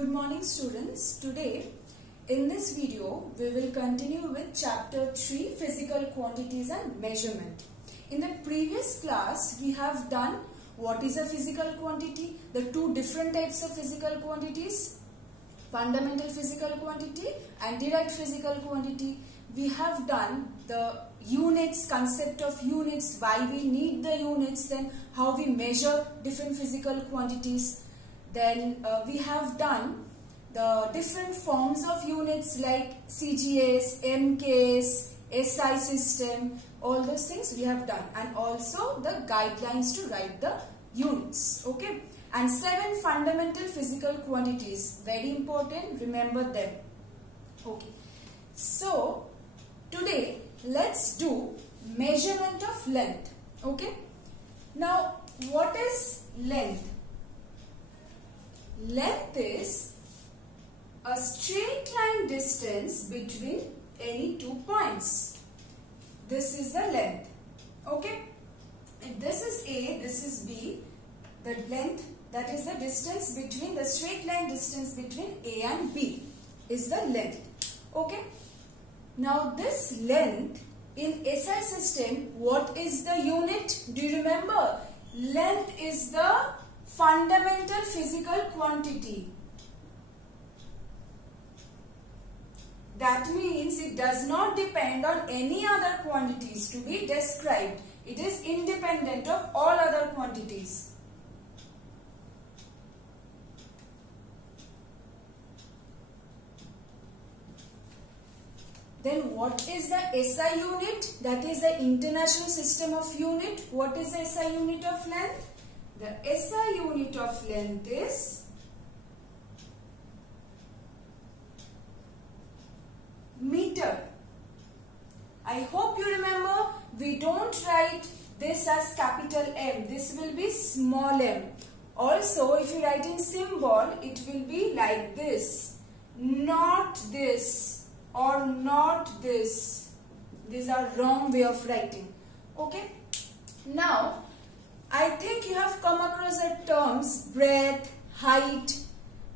Good morning students. Today in this video we will continue with chapter 3 physical quantities and measurement. In the previous class we have done what is a physical quantity, the two different types of physical quantities, fundamental physical quantity and direct physical quantity. We have done the units, concept of units, why we need the units, then how we measure different physical quantities. Then we have done the different forms of units like CGS, MKS, SI system, all those things we have done, and also the guidelines to write the units. Okay, and 7 fundamental physical quantities, very important, remember them. Okay, so today let's do measurement of length. Okay, now what is length? Length is a straight line distance between any 2 points. This is the length. Okay, if this is A, this is B, the length, that is the distance between, the straight line distance between A and B is the length. Okay, now this length in SI system, what is the unit? Do you remember? Length is the fundamental physical quantity. That means it does not depend on any other quantities to be described. It is independent of all other quantities. Then what is the SI unit? That is the International System of Unit. What is the SI unit of length? The SI unit of length is meter. I hope you remember, we don't write this as capital M. This will be small m. Also, if you write in symbol, it will be like this. Not this or not this. These are wrong way of writing. Okay. Now, I think you have come across the terms breadth, height,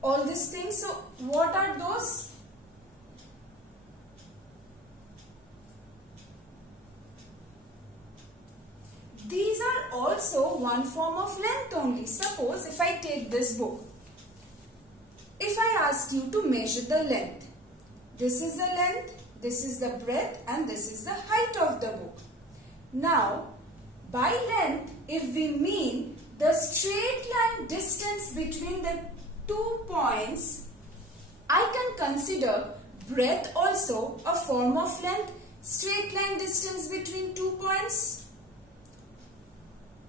all these things. So, what are those? These are also one form of length only. Suppose if I take this book, if I ask you to measure the length, this is the length, this is the breadth, and this is the height of the book. Now, by length, if we mean the straight line distance between the 2 points, I can consider breadth also a form of length. Straight line distance between 2 points.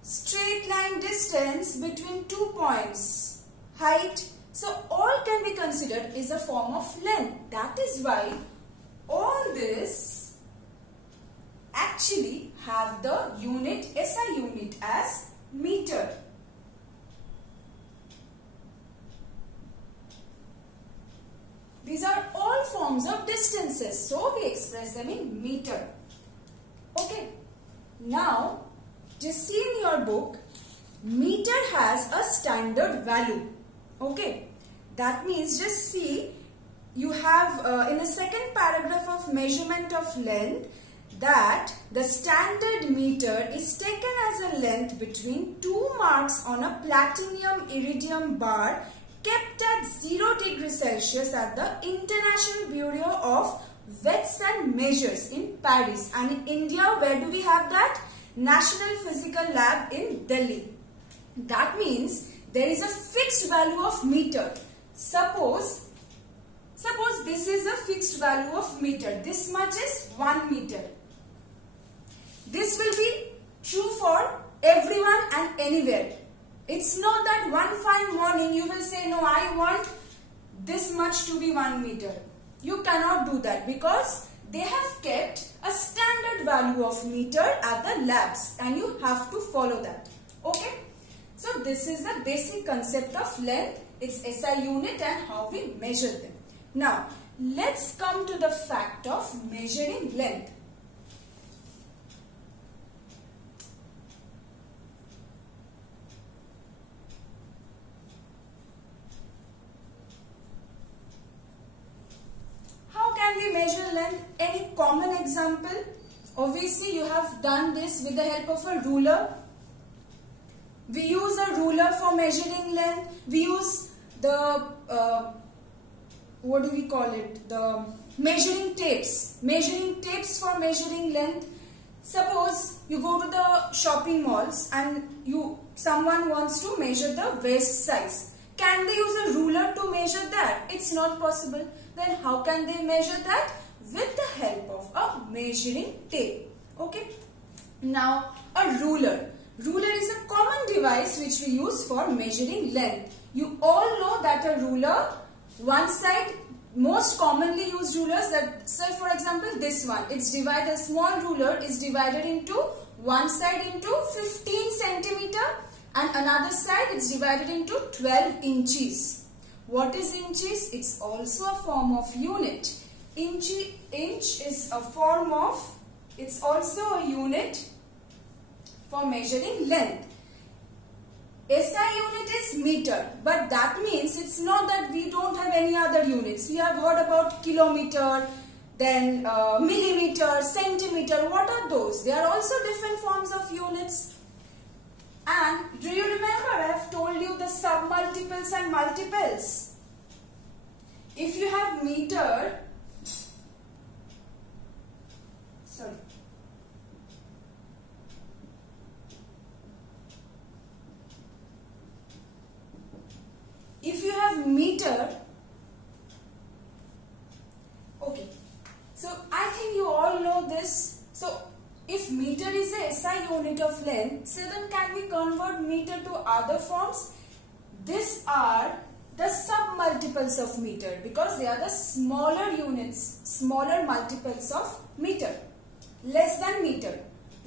Straight line distance between 2 points. Height. So, all can be considered is a form of length. That is why all this actually have the unit, SI unit as meter. These are all forms of distances, so we express them in meter. Okay, now just see in your book, meter has a standard value. Okay, that means just see, you have in the second paragraph of measurement of length, that the standard meter is taken as a length between 2 marks on a platinum iridium bar kept at 0 degrees Celsius at the International Bureau of Weights and Measures in Paris. And in India, where do we have that? National Physical Lab in Delhi. That means there is a fixed value of meter. Suppose this is a fixed value of meter. This much is 1 meter. This will be true for everyone and anywhere. It's not that one fine morning you will say, no, I want this much to be 1 meter. You cannot do that because they have kept a standard value of meter at the labs and you have to follow that. Okay. So this is the basic concept of length, its SI unit and how we measure them. Now, let's come to the fact of measuring length. measure length? Any common example? Obviously, you have done this with the help of a ruler. We use a ruler for measuring length. We use the, what do we call it? The measuring tapes. Measuring tapes for measuring length. Suppose you go to the shopping malls and someone wants to measure the waist size. Can they use a ruler to measure that? It's not possible. Then how can they measure that? With the help of a measuring tape. Okay. Now a ruler. Ruler is a common device which we use for measuring length. You all know that a ruler, one side, most commonly used rulers, that say for example this one, it's divided, a small ruler is divided into one side into 15 centimeter and another side is divided into 12 inches. What is inches? It's also a form of unit. Inch is a form of, it's also a unit for measuring length. SI unit is meter, but that means it's not that we don't have any other units. We have heard about kilometer, then millimeter, centimeter. What are those? They are also different forms of units. And do you remember I have told you the submultiples and multiples? If you have meter, sorry. If you have meter, okay, so I think you all know this. So if meter is a SI unit of length, so then can we convert meter to other forms? These are the submultiples of meter because they are the smaller units, smaller multiples of meter, less than meter,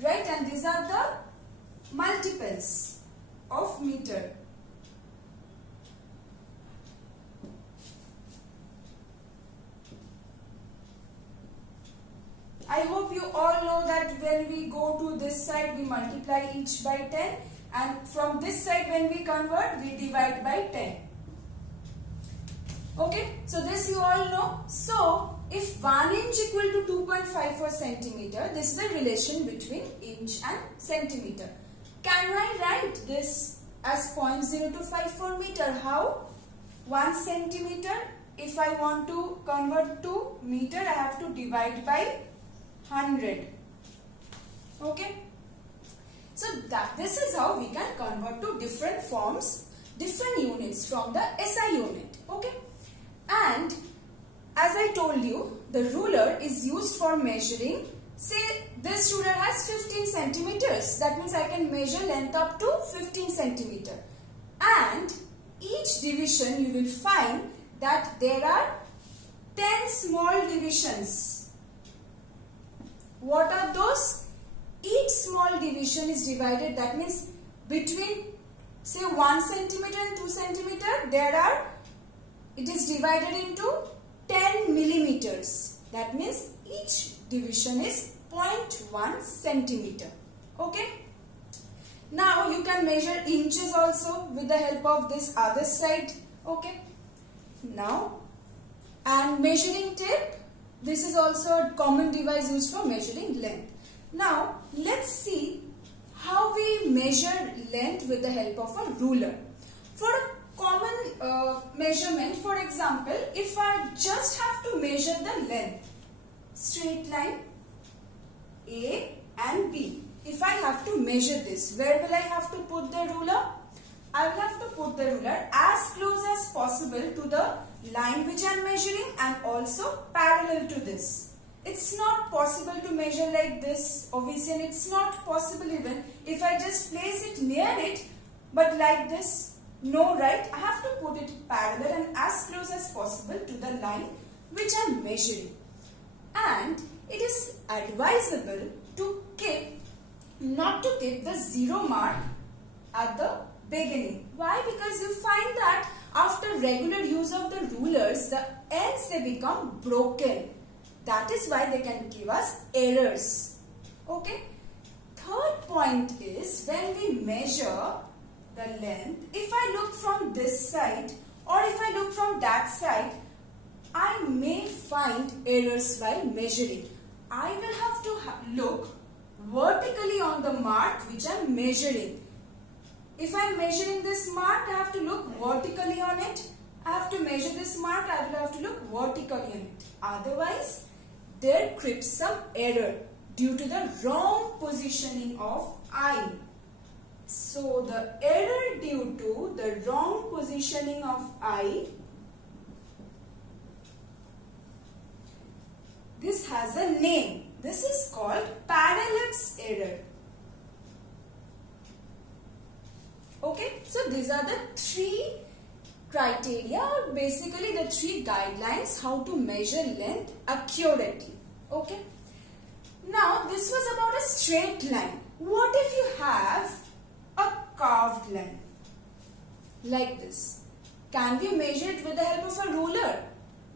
right? And these are the multiples of meter. I hope you all know that when we go to this side, we multiply each by 10, and from this side when we convert, we divide by 10. Okay, so this you all know. So, if 1 inch equal to 2.54 centimeter, this is the relation between inch and centimeter. Can I write this as 0.0254 meter? How? 1 centimeter, if I want to convert to meter, I have to divide by 100. Okay, so this is how we can convert to different forms, different units from the SI unit. Okay, and as I told you, the ruler is used for measuring. Say this ruler has 15 centimeters, that means I can measure length up to 15 centimeter, and each division you will find that there are 10 small divisions. What are those? Each small division is divided, that means between say 1 centimeter and 2 centimeter, it is divided into 10 millimeters. That means each division is 0.1 centimeter. Okay. Now you can measure inches also with the help of this other side. Okay. Now, and measuring tape. This is also a common device used for measuring length. Now, let's see how we measure length with the help of a ruler. For a common measurement, for example, if I just have to measure the length, straight line A and B. If I have to measure this, where will I have to put the ruler? I will have to put the ruler as close as possible to the line which I am measuring and also parallel to this. It's not possible to measure like this, obviously, and it's not possible even if I just place it near it, but like this. No, right? I have to put it parallel and as close as possible to the line which I am measuring. And it is advisable to not to keep the 0 mark at the beginning. Why? Because you find that after regular use of the rulers, the ends they become broken. That is why they can give us errors. Okay. Third point is when we measure the length, if I look from this side or if I look from that side, I may find errors while measuring? I will have to look vertically on the mark which I am measuring. If I am measuring this mark, I have to look vertically on it. I have to measure this mark, I will have to look vertically on it. Otherwise, there creeps some error due to the wrong positioning of I. So, the error due to the wrong positioning of I, this has a name. This is called parallax error. Okay, so these are the three criteria, or basically the three guidelines how to measure length accurately. Okay. Now this was about a straight line. What if you have a curved line like this? Can we measure it with the help of a ruler?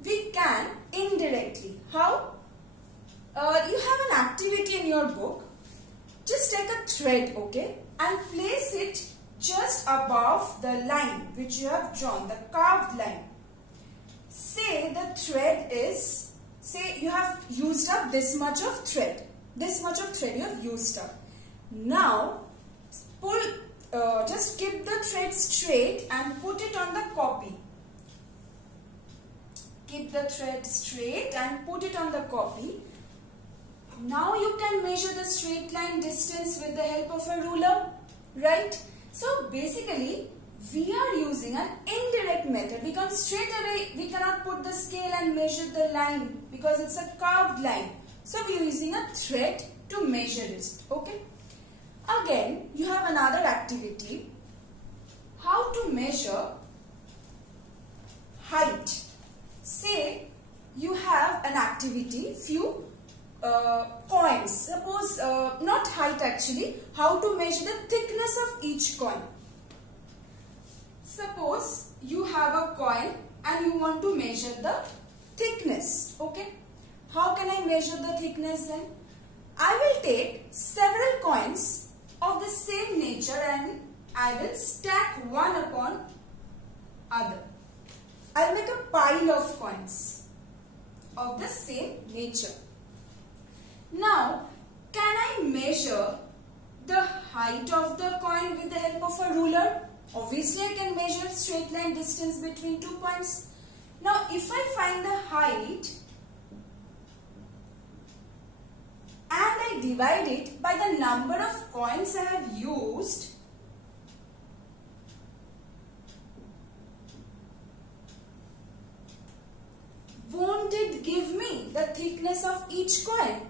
We can indirectly. How? You have an activity in your book. Just take a thread, okay, and place it just above the line which you have drawn, the carved line. Say the thread is, say you have used up this much of thread. This much of thread you have used up. Now, just keep the thread straight and put it on the copy. Keep the thread straight and put it on the copy. Now you can measure the straight line distance with the help of a ruler, right? So basically, we are using an indirect method because straight away we cannot put the scale and measure the line because it's a curved line. So we are using a thread to measure it. Okay. Again, you have another activity. How to measure height. Say you have an activity, few coins. Suppose, not height actually, how to measure the thickness of each coin. Suppose you have a coin and you want to measure the thickness. Okay. How can I measure the thickness then? I will take several coins of the same nature and I will stack one upon other. I will make a pile of coins of the same nature. Now, can I measure the height of the coin with the help of a ruler? Obviously, I can measure straight line distance between 2 points. Now, if I find the height and I divide it by the number of coins I have used, won't it give me the thickness of each coin?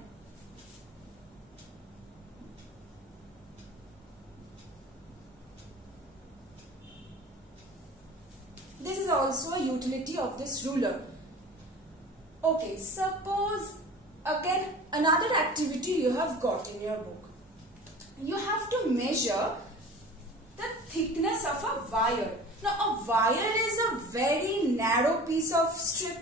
This is also a utility of this ruler. Okay, suppose again another activity you have got in your book. You have to measure the thickness of a wire. Now a wire is a very narrow piece of strip.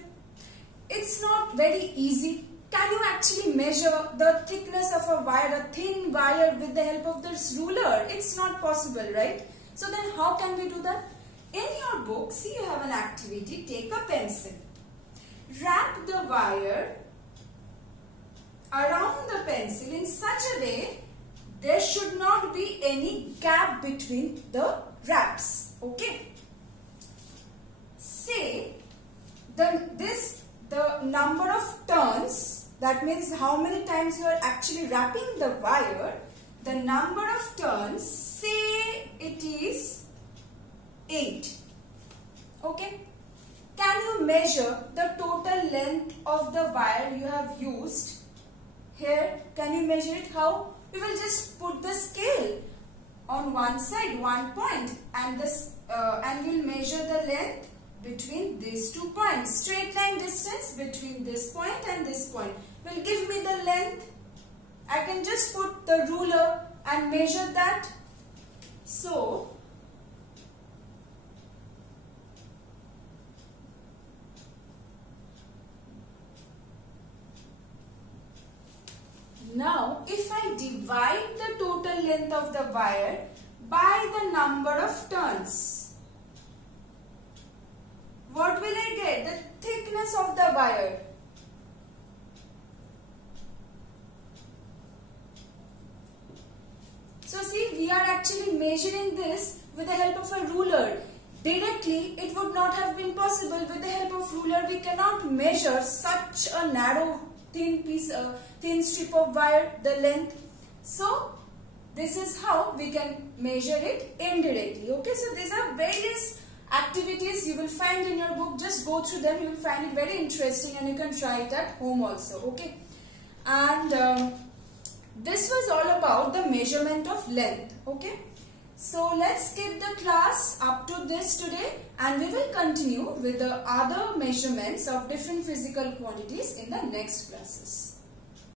It's not very easy. Can you actually measure the thickness of a wire, a thin wire with the help of this ruler? It's not possible, right? So then how can we do that? In your book, see you have an activity, take a pencil. Wrap the wire around the pencil in such a way there should not be any gap between the wraps. Okay. Say the number of turns, that means how many times you are actually wrapping the wire, the number of turns, say it is 8. Okay. Can you measure the total length of the wire you have used? Here, can you measure it? How? We will just put the scale on one side, one point, and we will measure the length between these 2 points. Straight line distance between this point and this point will give me the length. I can just put the ruler and measure that. So, now, if I divide the total length of the wire by the number of turns, what will I get? The thickness of the wire. we are actually measuring this with the help of a ruler. Directly, it would not have been possible. With the help of ruler, we cannot measure such a narrow, thin strip of wire, the length. So, this is how we can measure it indirectly. Okay, so these are various activities you will find in your book. Just go through them. You will find it very interesting and you can try it at home also. Okay, and this was all about the measurement of length. Okay, so let's skip the class up to this today and we will continue with the other measurements of different physical quantities in the next classes.